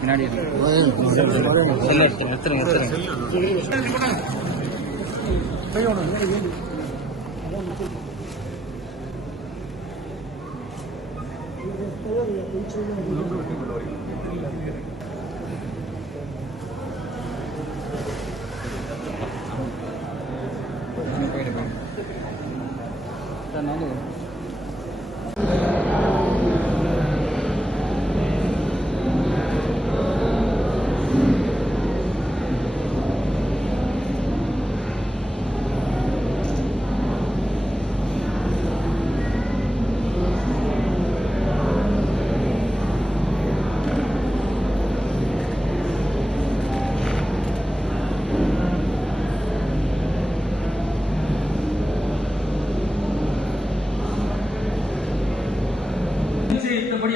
பின்னாடி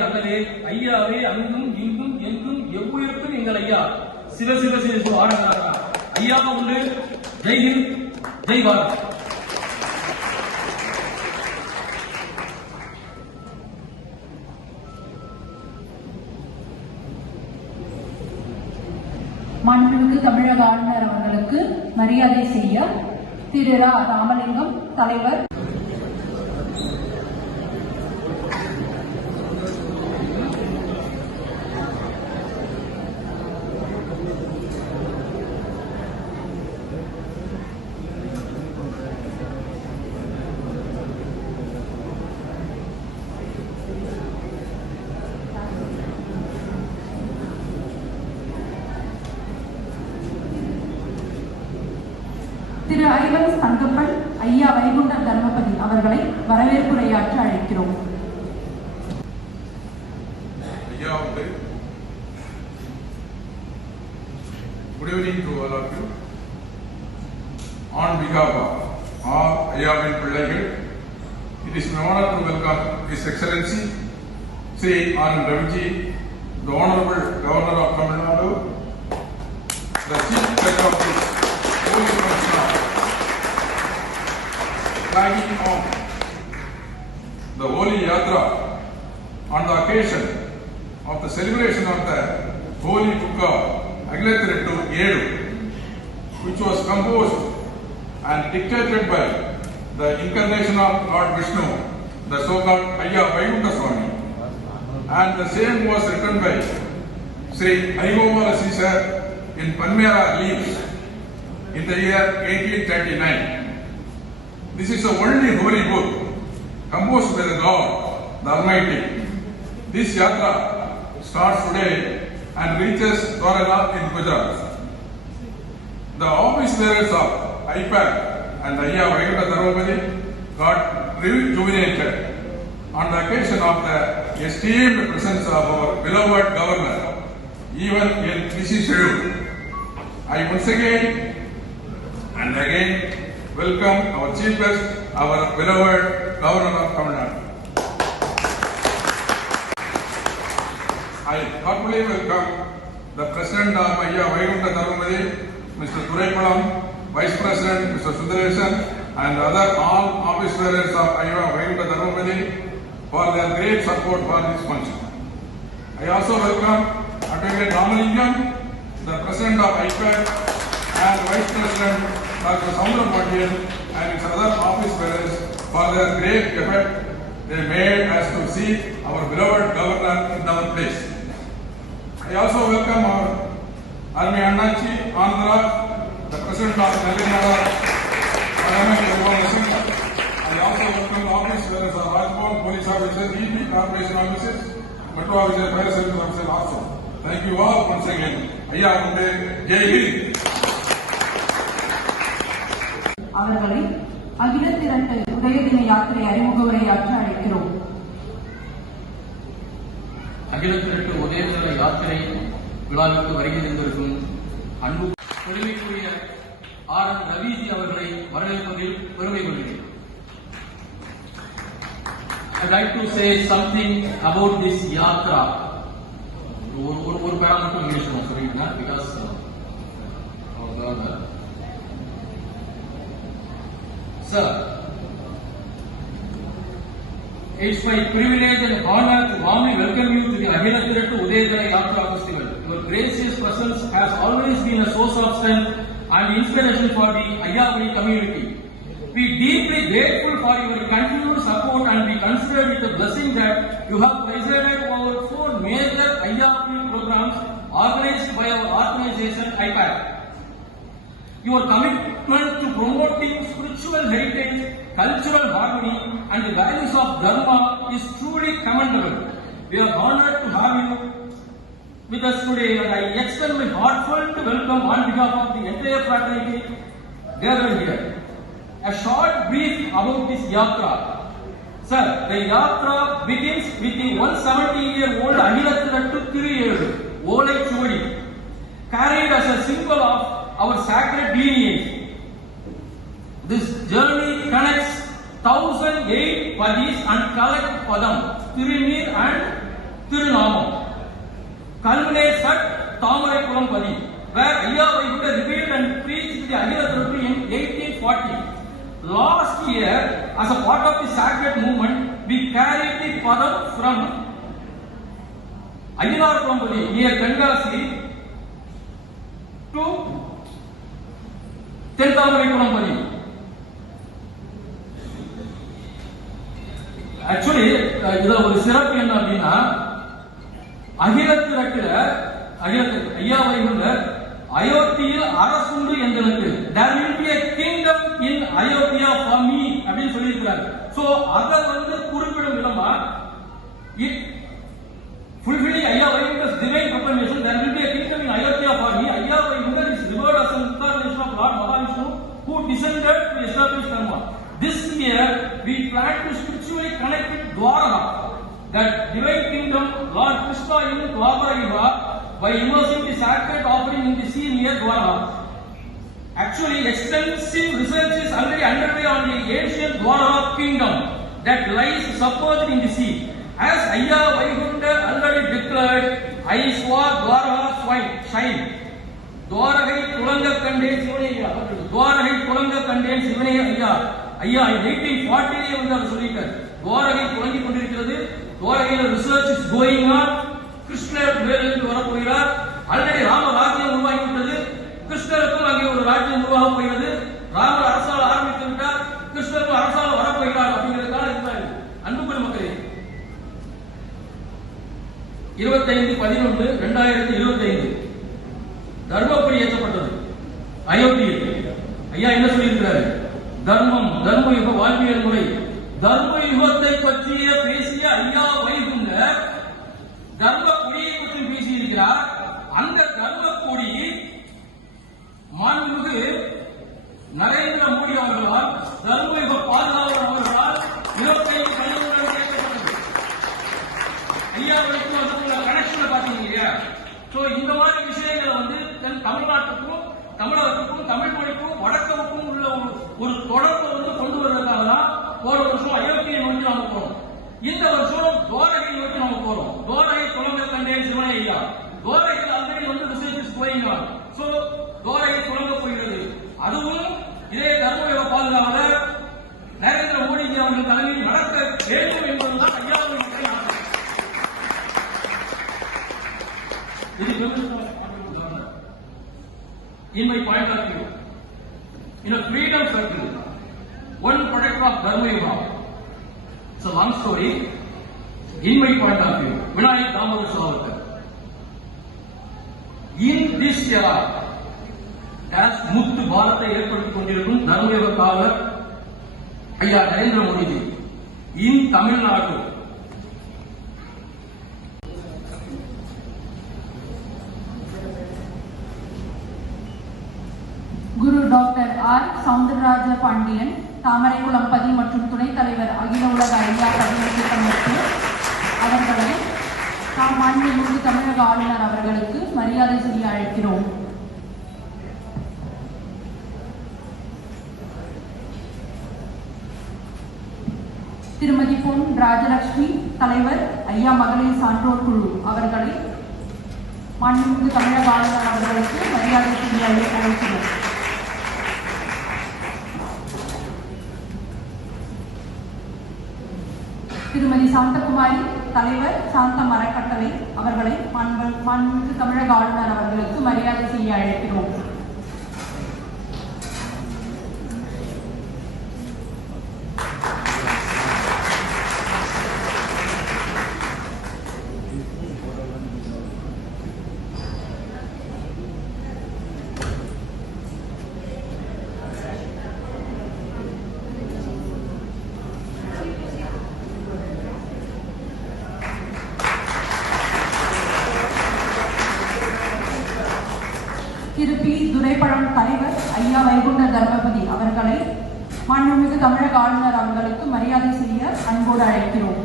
அல்லவே ஐயாவே அங்கும் இங்கும் எங்கும் எவ்வுயிருக்கும் எங்கள் ஐயா சிவ சிவ சிவ ஆடங்காரா ஐயா உண்டு. ஜெய்ஹிந்த், ஜெய் பாரத். மாண்புமிகு தமிழக ஆளுநர் அவர்களுக்கு மரியாதை செய்ய திரு ரா. ராமலிங்கம் தலைவர் திரு ஐவன்ஸ் தங்கப்பன் ஐயா வைகுண்ட தர்மபதி அவர்களை வரவேற்புரையாற்ற அழைக்கிறோம். Good evening to all of you. On behalf of all Ayavin Pillaigal, it is my honor to welcome His Excellency Sri Anand Raviji, the Honorable Governor of Tamil Nadu, the Chief Judge of this Holy Commission, flagging off the Holy Yatra on the occasion of the celebration of the Holy Book of Aglathirttu 7, which was composed and dictated by the incarnation of Lord Vishnu, the so-called Ayya Vaikunta Swami, and the same was written by Sri Harigopala Caesar in Panmera leaves in the year 1839. This is the only holy book composed by the God, the Almighty. This yatra starts today and reaches Dwarka in Gujarat. The office bearers of IPAC and Ayya Vaikunta Dharmapadi got rejuvenated on the occasion of the esteemed presence of our beloved governor, even in busy schedule. I once again and again welcome our chief guest, our beloved governor of Tamil Nadu. I heartily welcome the President of Ayya Vaikunta Dharmamadi, Mr. Thuraipalam, Vice President Mr. Sundaresan, and other all office bearers of Ayya Vaikunta Dharmamadi for their great support for this function. I also welcome Advocate Ramalingam, the President of IPAC, and Vice President Dr. Soundararajan and its other office bearers for their great effort they made as to see our beloved governor in our place. I also welcome our Army Annachi, Andhra, the President of Telangana, I also welcome the office bearers of Rajbhavan, police officers, EP corporation officers, Metro officers, fire service officers also. Thank you all once again. Ayya Munde, Jai Hind. அவர்களை அகில திரட்டு உதயதின யாத்திரை அறிமுக உரையாற்ற அழைக்கிறோம். அகில திரட்டு உதயதின யாத்திரை விழாவிற்கு வருகை தந்திருக்கும் அன்பு பெருமைக்குரிய R.N. ரவிஜி அவர்களை வரவேற்பதில் பெருமை கொள்கிறேன். I'd like to say something about this yatra. ஒரு பேரா மட்டும் இங்கிலீஷ் சொல்லிருக்கேன் because Sir, it's my privilege and honor to warmly welcome you to the Ahila Thirattu Udayadana Yatra Festival. Your gracious presence has always been a source of strength and inspiration for the Ayyavali community. We are deeply grateful for your continued support and we consider it a blessing that you have presided over 4 major Ayyavali programs organized by our organization IPAC. Your commitment to promoting spiritual heritage, cultural harmony and the values of Dharma is truly commendable. We are honored to have you with us today and I extend my heartfelt welcome on behalf of the entire fraternity gathered here. A short brief about this yatra. Sir, the yatra begins with the 170-year-old Ahila Thirattu Thiruyelu, Olai Chuvadi, carried as a symbol of our sacred lineage. This journey connects 1008 padis and collect padam, Tirunir and Tirunamam. Culminates at Thamaraipuram Padi, where Ayya Vaikunta revealed and preached the Ahila Thirattu in 1840. Last year, as a part of the sacred movement, we carried the padam from Ayyanapuram Padi near Kandasi to Tenthamaraipuram Padi. Actually, இதுல ஒரு சிறப்பு என்ன அப்படின்னா அகில திரட்டுல ஐயா வைகுண்ட அயோத்தியில் அரசுண்டு எங்களுக்கு there will be a kingdom in Ayodhya for me அப்படின்னு சொல்லியிருக்கிறார். சோ அத குறிப்பிடும் விதமா fulfilling Ayya Vaikunta's divine proclamation, there will be a kingdom in Ayodhya for me. Ayya Vaikunta is revered as an incarnation of Lord Mahavishnu who descended to establish Dharma. This year, we plan to spiritually connect with Dwaraka, that divine kingdom, Lord Krishna in Dwapara Yuga, by immersing the sacred offering in the sea near Dwaraka. Actually, extensive research is already underway on the ancient Dwaraka kingdom that lies submerged in the sea. As Ayya Vaikunta already declared, I saw Dwaraka shine. Dwarakai Tulanga Kandeen Sivanaiya. Dwarakai Tulanga Kandeen Sivanaiya. Ayya in 1840 அவர் சொல்லிட்டார். Dwarakai துலங்கி கொண்டிருக்கிறது. Dwarakai research is going on. கிருஷ்ணர் மேலிருந்து வரப்போகிறார். Already Rama ராஜ்யம் உருவாகிவிட்டது. கிருஷ்ணருக்கும் அங்கே ஒரு ராஜ்யம் உருவாக போகிறது. ராமர் அரசால ஆரம்பித்து விட்டார். கிருஷ்ணருக்கும் அரசால வரப்போகிறார் அப்படிங்கிறதுக்கான இதுதான். அன்புக்குரிய மக்களே, 25/11/2025 தர்மப்படி ஏற்றப்பட்டது அயோத்தியில். ஐயா என்ன சொல்லியிருக்கிறாரு? தர்மம், தர்மயுக வாழ்வியல் முறை, தர்மயுகத்தை பற்றிய பேசிய ஐயா வைகுண்டர் தர்ம கொடியை பற்றி பேசியிருக்கிறார். அந்த தர்ம கொடி மாண்புமிகு நரேந்திர மோடி அவர்களால், தர்மயுக பாதுகாவலர் அவர்களால் 25/11 ஏற்றப்பட்டது. ஐயாவுக்கும் அதுக்குள்ள கனெக்ஷனை பாத்தீங்க இல்லையா? சோ இந்த மாதிரி விஷயங்களை வந்து தமிழ்நாட்டுக்கும் தமிழகத்துக்கும் தமிழ் மொழிக்கும் வடக்கமுக்கும் உள்ள ஒரு தொடர்பை வந்து கொண்டு வருவதற்காக தான் போன வருஷம் அயோத்தியை நோக்கி நாம போறோம். இந்த வருஷம் துவாரகை நோக்கி நாம போறோம். துவாரகை தொடங்க கண்டேன் சிவனை ஐயா. துவாரகையில் ஆல்ரெடி வந்து research is going on. So Dwarka தொடங்க போகிறது. அதுவும் இதே தர்மயுக பாதுகாவலர் நரேந்திர மோடிஜி அவர்கள் தலைமையில் நடக்க வேண்டும் என்பதுதான் ஐயாவின் ஆசை. In my point of view, in a freedom circle, one product of Dharma Yuga. It's a long story. In my point of view, Vinayak Damodar Savarkar. In this era, as Mukta Bharata ஏற்படுத்திக் கொண்டிருக்கும் தர்மயுக காவலர் ஐயா Narendra Modiji in Tamil Nadu. குரு doctor R Soundararaja Pandian, Thamaraikulam பதி மற்றும் துணைத் தலைவர் அகில உலக ஐயா பதிவு அவர்களை தாம் மாண்புமிகு தமிழக ஆளுநர் அவர்களுக்கு மரியாதை செய்ய அழைக்கிறோம். திருமதி பொன் ராஜலட்சுமி, தலைவர் ஐயா மகளிர் சான்றோர் குழு அவர்களை மாண்புமிகு தமிழக ஆளுநர் அவர்களுக்கு மரியாதை செய்ய அழைக்கிறோம். திருமதி சாந்தகுமாரி, தலைவர் சாந்தம் அறக்கட்டளை அவர்களை மாண்புமிகு தமிழக ஆளுநர் அவர்களுக்கு மரியாதை செய்ய அழைக்கிறோம். திரு பி துரைப்பழம், தலைவர் ஐயா வைகுண்ட தர்மபதி அவர்களை மாண்புமிகு தமிழக ஆளுநர் அவர்களுக்கு மரியாதை செய்ய அன்போடு அழைக்கிறோம்.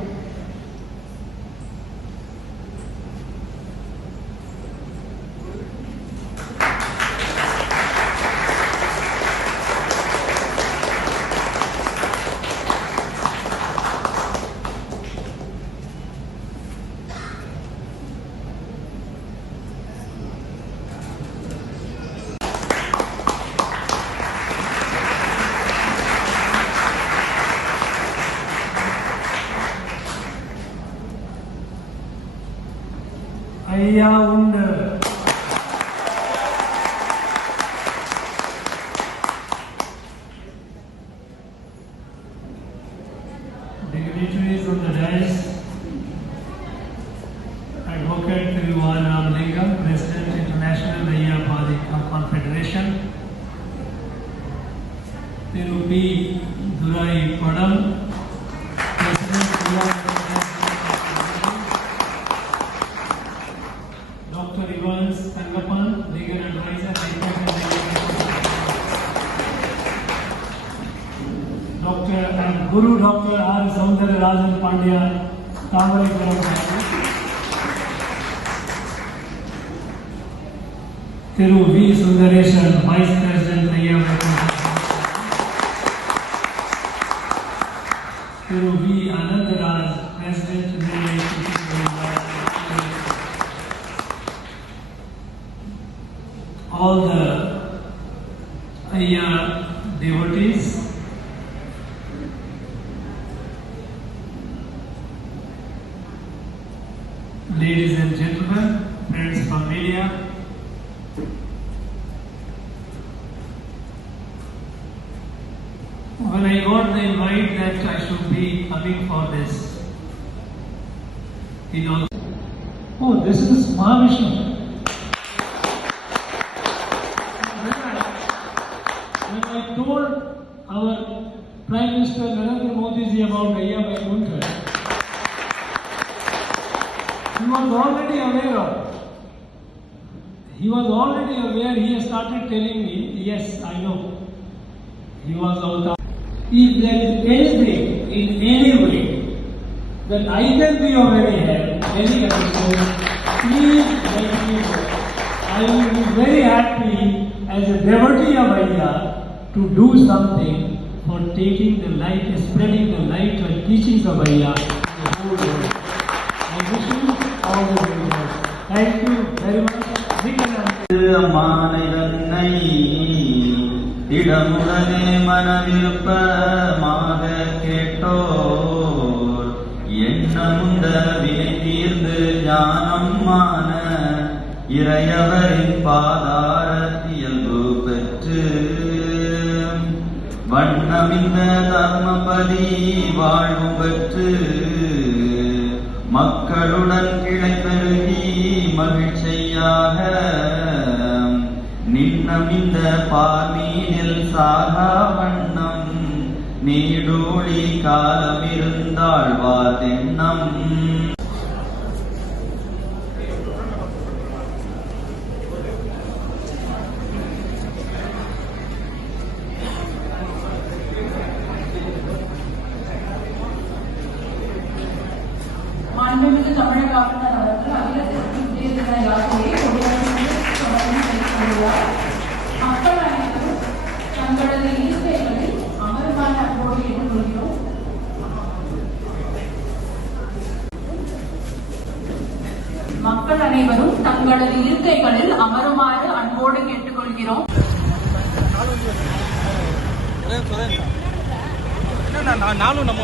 ஐயா உண்டு. Dignitaries on the dais, Advocate Thiruvan Ramalingam, President International Ayya Confederation, Thiru P. Duraipadam, President Dr. Evans Tangapan, Legal Advisor, Dr. and Guru Dr. R. Soundararajan Pandya, Tamarikulam, Thiru V. Sundaresan, Vice President, Ayya Thiru V. Anandaraj, President, all the Ayya devotees, ladies and gentlemen, friends from media, when I got the invite that I should be coming for this, he also, oh, this is Mahavishnu. When I told our Prime Minister Narendra Modi ji about Ayya Vaikuntha, he was already aware. He has started telling me, yes, I know. He was out. If there is anything in any way that I can be of any help, celebrations. Please let me know. I will be very happy as a devotee of Ayya to do something for taking the light, spreading the light and teachings of Ayya to the whole world. I wish you all the very best. Thank you very much. அம்மானை தன்னை இடமுடனே மனவிருப்பமாக கேட்டோர் எண்ணமுண்ட வினை தீர்ந்து ஞானம்மான இறையவரின் பாதார இயல்பு பெற்று வண்ணமிந்த தர்மபதி வாழ்வு பெற்று மக்களுடன் கிளை பெருகி மகிழ்ச்சியாக நின்னமிந்த பார்மீனில் சாகா வண்ணம் நீடூழி காலமிருந்தாழ்வார் தென்னம் மாண்புமிகு தமிழக ஆளுநர் அவர்கள் அகிலத்திற்கு உதய தின யாத்திரையை கொடியரசு தொடர்ந்து மேற்கொண்டுள்ளார். மக்கள் அனைவரும் தங்களது இருக்கைகளில் அமருமாறு அன்போடு கேட்டுக்கொள்கிறோம். மக்கள் அனைவரும் தங்களது இருக்கைகளில் அமருமாறு அன்போடு கேட்டுக்கொள்கிறோம். நானும் நம்ம